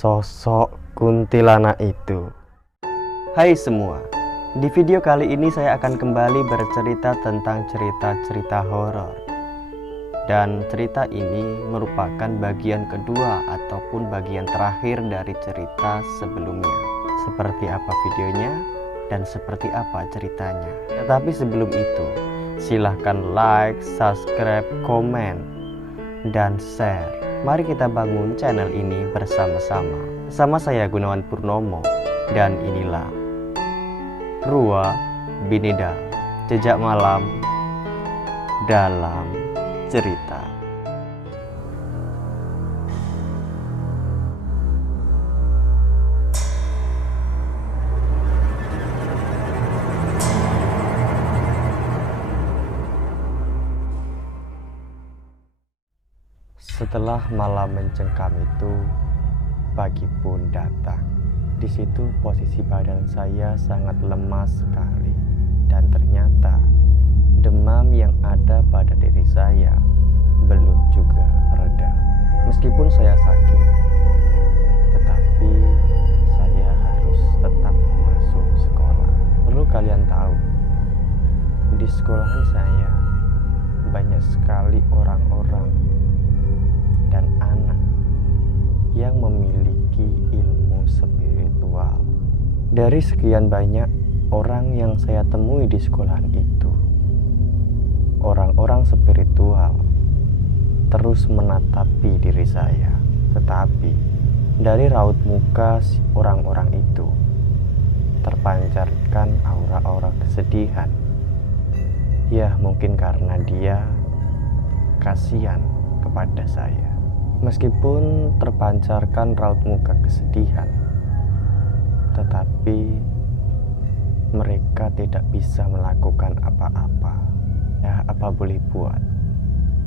Sosok kuntilanak itu. Hai semua, di video kali ini saya akan kembali bercerita tentang cerita-cerita horor. Dan cerita ini merupakan bagian kedua ataupun bagian terakhir dari cerita sebelumnya. Seperti apa videonya dan seperti apa ceritanya. Tetapi sebelum itu, silahkan like, subscribe, komen, dan share. Mari kita bangun channel ini bersama-sama. Bersama saya Gunawan Purnomo, dan inilah Rua Binida, Jejak Malam dalam Cerita. Setelah malam mencekam itu, pagi pun datang. Di situ posisi badan saya sangat lemas sekali, dan ternyata demam yang ada pada diri saya belum juga reda. Meskipun saya sakit, tetapi saya harus tetap masuk sekolah. Perlu kalian tahu, di sekolahan saya banyak sekali orang-orang dan anak yang memiliki ilmu spiritual. Dari sekian banyak orang yang saya temui di sekolahan itu, orang-orang spiritual terus menatapi diri saya. Tetapi dari raut muka orang-orang itu terpancarkan aura-aura kesedihan. Ya, mungkin karena dia kasihan kepada saya. Meskipun terpancarkan raut muka kesedihan, tetapi mereka tidak bisa melakukan apa-apa. Ya, apa boleh buat?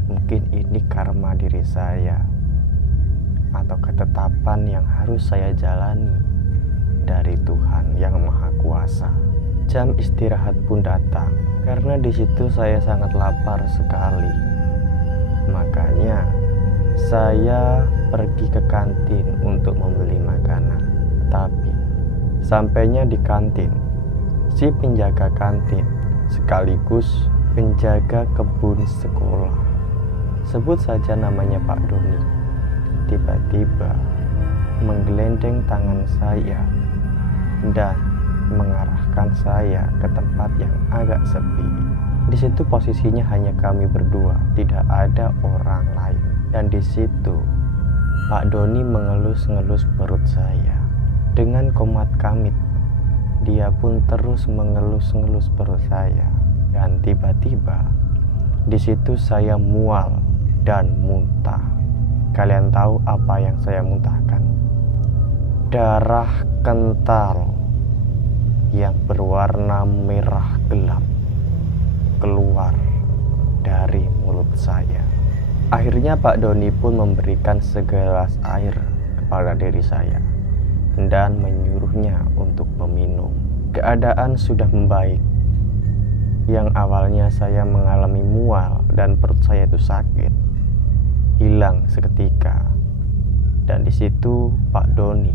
Mungkin ini karma diri saya, atau ketetapan yang harus saya jalani dari Tuhan yang Maha Kuasa. Jam istirahat pun datang, karena di situ saya sangat lapar sekali. Makanya saya pergi ke kantin untuk membeli makanan. Tapi sampainya di kantin, si penjaga kantin sekaligus penjaga kebun sekolah, sebut saja namanya Pak Doni, tiba-tiba menggelendeng tangan saya dan mengarahkan saya ke tempat yang agak sepi. Di situ posisinya hanya kami berdua, tidak ada orang lain. Dan di situ Pak Doni mengelus-ngelus perut saya dengan komat kamit. Dia pun terus mengelus-ngelus perut saya, dan tiba-tiba di situ saya mual dan muntah. Kalian tahu apa yang saya muntahkan? Darah kental yang berwarna merah gelap keluar dari mulut saya. Akhirnya Pak Doni pun memberikan segelas air kepada diri saya dan menyuruhnya untuk meminum. Keadaan sudah membaik. Yang awalnya saya mengalami mual dan perut saya itu sakit, hilang seketika. Dan di situ Pak Doni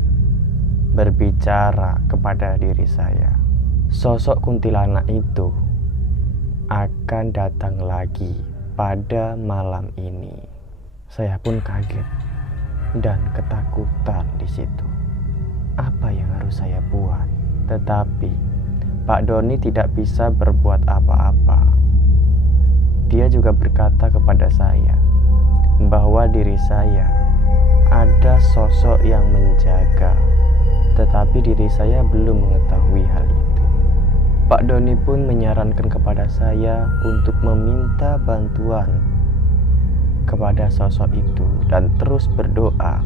berbicara kepada diri saya. Sosok kuntilanak itu akan datang lagi pada malam ini. Saya pun kaget dan ketakutan di situ. Apa yang harus saya buat? Tetapi Pak Doni tidak bisa berbuat apa-apa. Dia juga berkata kepada saya bahwa diri saya ada sosok yang menjaga, tetapi diri saya belum mengetahui hal itu. Pak Doni pun menyarankan kepada saya untuk meminta bantuan kepada sosok itu dan terus berdoa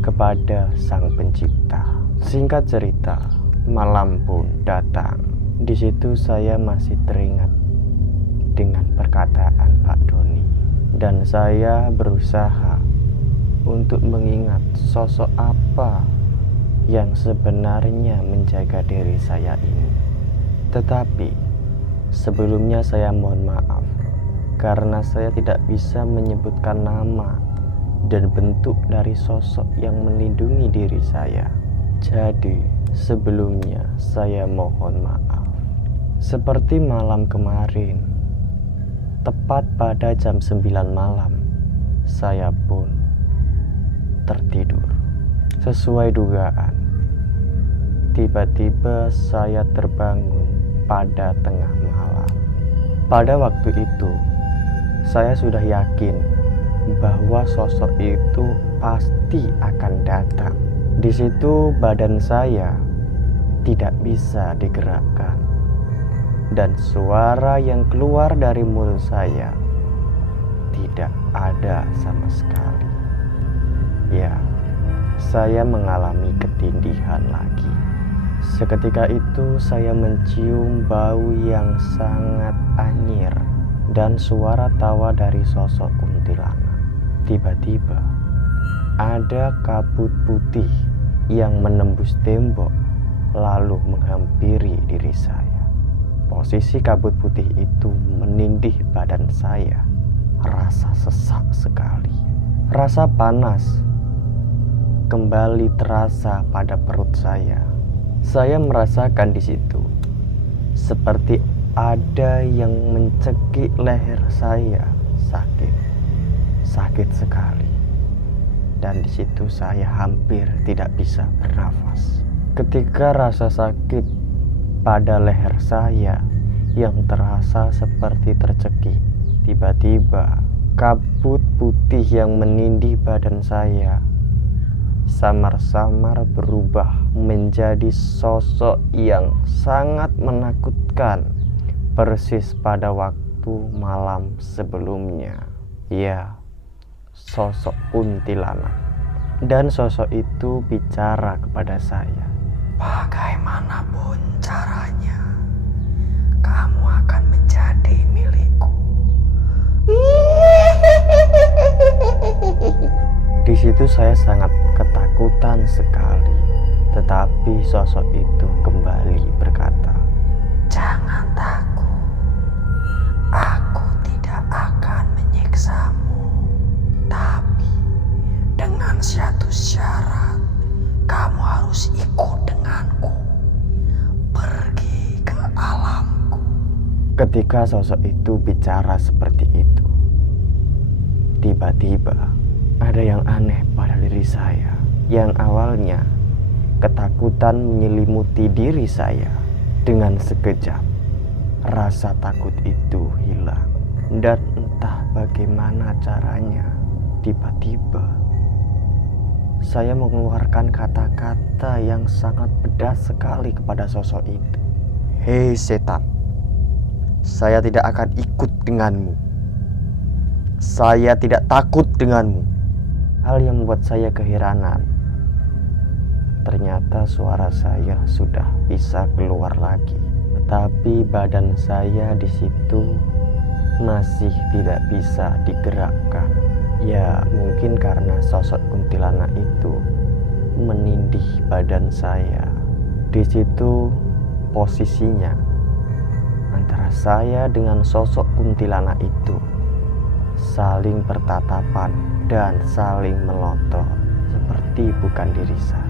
kepada Sang Pencipta. Singkat cerita, malam pun datang. Di situ saya masih teringat dengan perkataan Pak Doni, dan saya berusaha untuk mengingat sosok apa yang sebenarnya menjaga diri saya ini. Tetapi sebelumnya saya mohon maaf karena saya tidak bisa menyebutkan nama dan bentuk dari sosok yang melindungi diri saya. Jadi, sebelumnya saya mohon maaf. Seperti malam kemarin, tepat pada jam 9 malam, saya pun tertidur. Sesuai dugaan, tiba-tiba saya terbangun pada tengah malam. Pada waktu itu, saya sudah yakin bahwa sosok itu pasti akan datang. Di situ badan saya tidak bisa digerakkan, dan suara yang keluar dari mulut saya tidak ada sama sekali. Ya, saya mengalami ketindihan lagi. Seketika itu saya mencium bau yang sangat anyir dan suara tawa dari sosok kuntilanak. Tiba-tiba ada kabut putih yang menembus tembok lalu menghampiri diri saya. Posisi kabut putih itu menindih badan saya. Rasa sesak sekali. Rasa panas kembali terasa pada perut saya. Saya merasakan di situ seperti ada yang mencekik leher saya. Sakit sekali. Dan di situ saya hampir tidak bisa bernafas. Ketika rasa sakit pada leher saya yang terasa seperti tercekik, tiba-tiba kabut putih yang menindih badan saya samar-samar berubah menjadi sosok yang sangat menakutkan, persis pada waktu malam sebelumnya. Ya, sosok kuntilanak. Dan sosok itu bicara kepada saya. Bagaimanapun caranya, kamu akan menjadi milikku. Di situ saya sangat ketakutan sekali. Tetapi sosok itu kembali berkata, Jangan takut, aku tidak akan menyiksamu. Tapi dengan satu syarat, kamu harus ikut denganku pergi ke alamku. ketika sosok itu bicara seperti itu, tiba-tiba ada yang aneh pada diri saya. Yang awalnya ketakutan menyelimuti diri saya, dengan sekejap rasa takut itu hilang. Dan entah bagaimana caranya, tiba-tiba saya mengeluarkan kata-kata yang sangat pedas sekali kepada sosok itu. Hei setan, saya tidak akan ikut denganmu. Saya tidak takut denganmu. Hal yang membuat saya keheranan, ternyata suara saya sudah bisa keluar lagi, tetapi badan saya di situ masih tidak bisa digerakkan. Ya, mungkin karena sosok kuntilanak itu menindih badan saya. Di situ posisinya antara saya dengan sosok kuntilanak itu saling bertatapan dan saling melotot seperti bukan diri saya.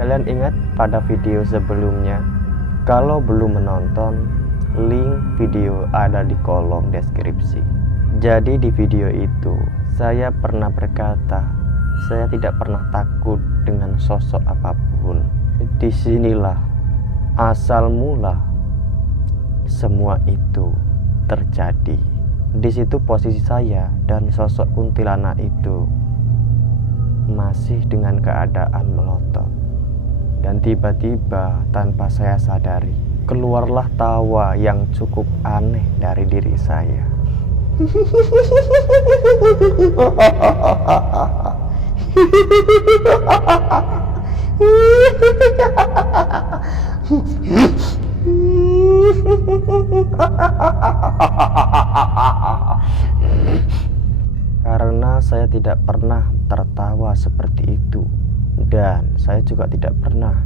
Kalian ingat pada video sebelumnya? Kalau belum menonton, link video ada di kolom deskripsi. Jadi di video itu saya pernah berkata, saya tidak pernah takut dengan sosok apapun. Disinilah asal mula semua itu terjadi. Di situ posisi saya dan sosok kuntilanak itu masih dengan keadaan melotot. Dan tiba-tiba tanpa saya sadari, keluarlah tawa yang cukup aneh dari diri saya. Karena saya tidak pernah tertawa seperti itu, dan saya juga tidak pernah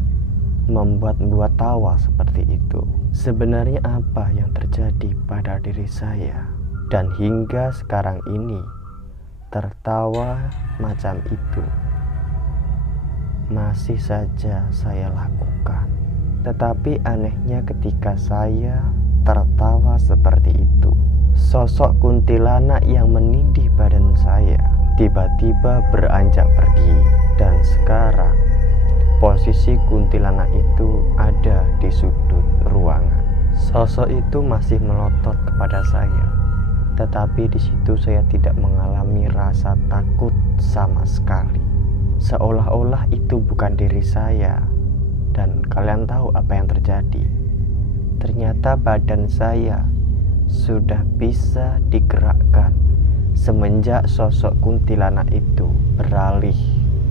membuat tawa seperti itu. Sebenarnya apa yang terjadi pada diri saya? Dan hingga sekarang ini tertawa macam itu masih saja saya lakukan. Tetapi anehnya ketika saya tertawa seperti itu, sosok kuntilanak yang menindih badan saya tiba-tiba beranjak pergi. Dan sekarang posisi kuntilanak itu ada di sudut ruangan. Sosok itu masih melotot kepada saya, tetapi di situ saya tidak mengalami rasa takut sama sekali. Seolah-olah itu bukan diri saya. Dan kalian tahu apa yang terjadi? Ternyata badan saya sudah bisa digerakkan semenjak sosok kuntilanak itu beralih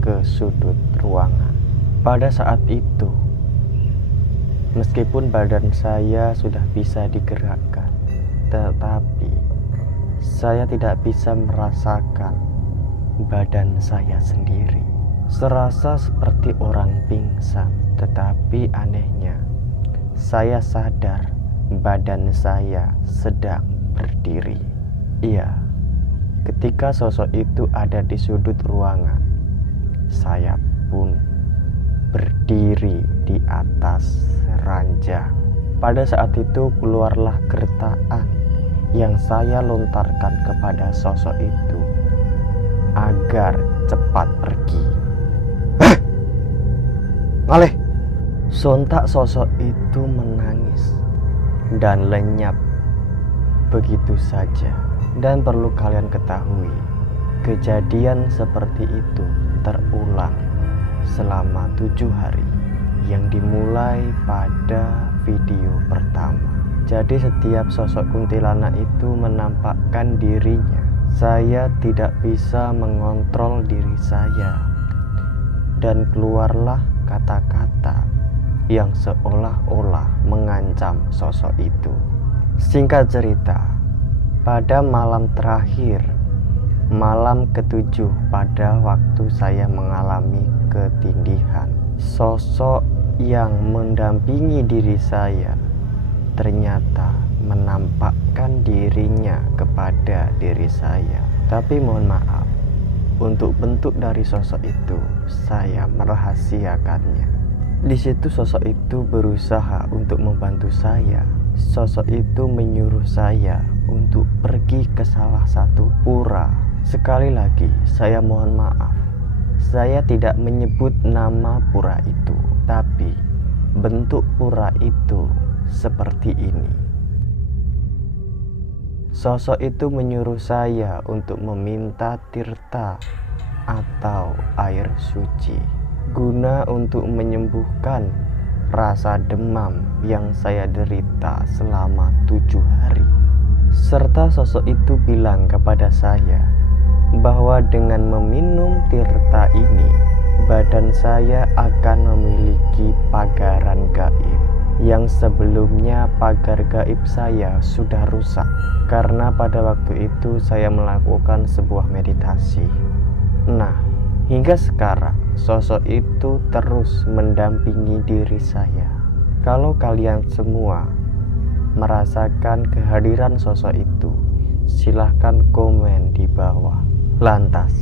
ke sudut ruangan. Pada saat itu, meskipun badan saya sudah bisa digerakkan, tetapi saya tidak bisa merasakan badan saya sendiri. Serasa seperti orang pingsan, tetapi anehnya saya sadar badan saya sedang berdiri. Iya, ketika sosok itu ada di sudut ruangan, saya pun berdiri di atas ranjang. Pada saat itu keluarlah gertakan yang saya lontarkan kepada sosok itu agar cepat pergi. Ngalih! Sontak sosok itu menangis dan lenyap begitu saja. Dan perlu kalian ketahui, kejadian seperti itu terulang selama 7 hari yang dimulai pada video pertama. Jadi setiap sosok kuntilanak itu menampakkan dirinya, saya tidak bisa mengontrol diri saya, dan keluarlah kata-kata yang seolah-olah mengancam sosok itu. Singkat cerita, pada malam terakhir, malam ke-7 pada waktu saya mengalami ketindihan, sosok yang mendampingi diri saya ternyata menampakkan dirinya kepada diri saya. Tapi mohon maaf, untuk bentuk dari sosok itu saya merahasiakannya. Di situ sosok itu berusaha untuk membantu saya. Sosok itu menyuruh saya untuk pergi ke salah satu pura. Sekali lagi saya mohon maaf, saya tidak menyebut nama pura itu, tapi bentuk pura itu seperti ini. Sosok itu menyuruh saya untuk meminta tirta atau air suci guna untuk menyembuhkan rasa demam yang saya derita selama 7 hari. Serta sosok itu bilang kepada saya bahwa dengan meminum tirta ini, badan saya akan memiliki pagaran gaib, yang sebelumnya pagar gaib saya sudah rusak karena pada waktu itu saya melakukan sebuah meditasi. Nah, hingga sekarang sosok itu terus mendampingi diri saya. Kalau kalian semua merasakan kehadiran sosok itu, silahkan komen di bawah. Lantas,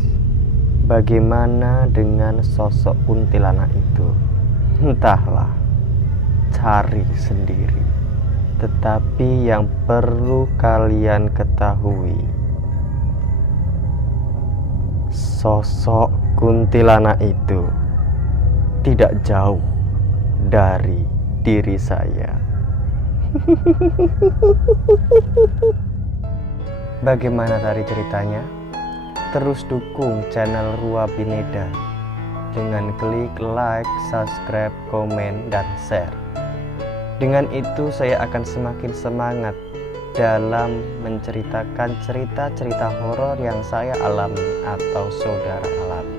bagaimana dengan sosok kuntilanak itu? Entahlah, cari sendiri. Tetapi yang perlu kalian ketahui, sosok kuntilanak itu tidak jauh dari diri saya. Bagaimana tadi ceritanya? Terus dukung channel Rua Bineda dengan klik like, subscribe, komen, dan share. Dengan itu saya akan semakin semangat dalam menceritakan cerita-cerita horor yang saya alami atau saudara alami.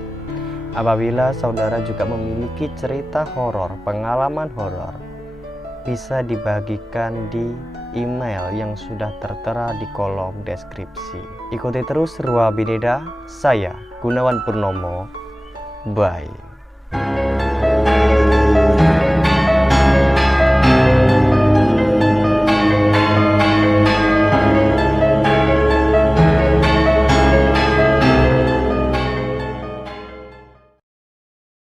Apabila saudara juga memiliki cerita horor, pengalaman horor, bisa dibagikan di email yang sudah tertera di kolom deskripsi. Ikuti terus Rua Bineda, saya Gunawan Purnomo. Bye.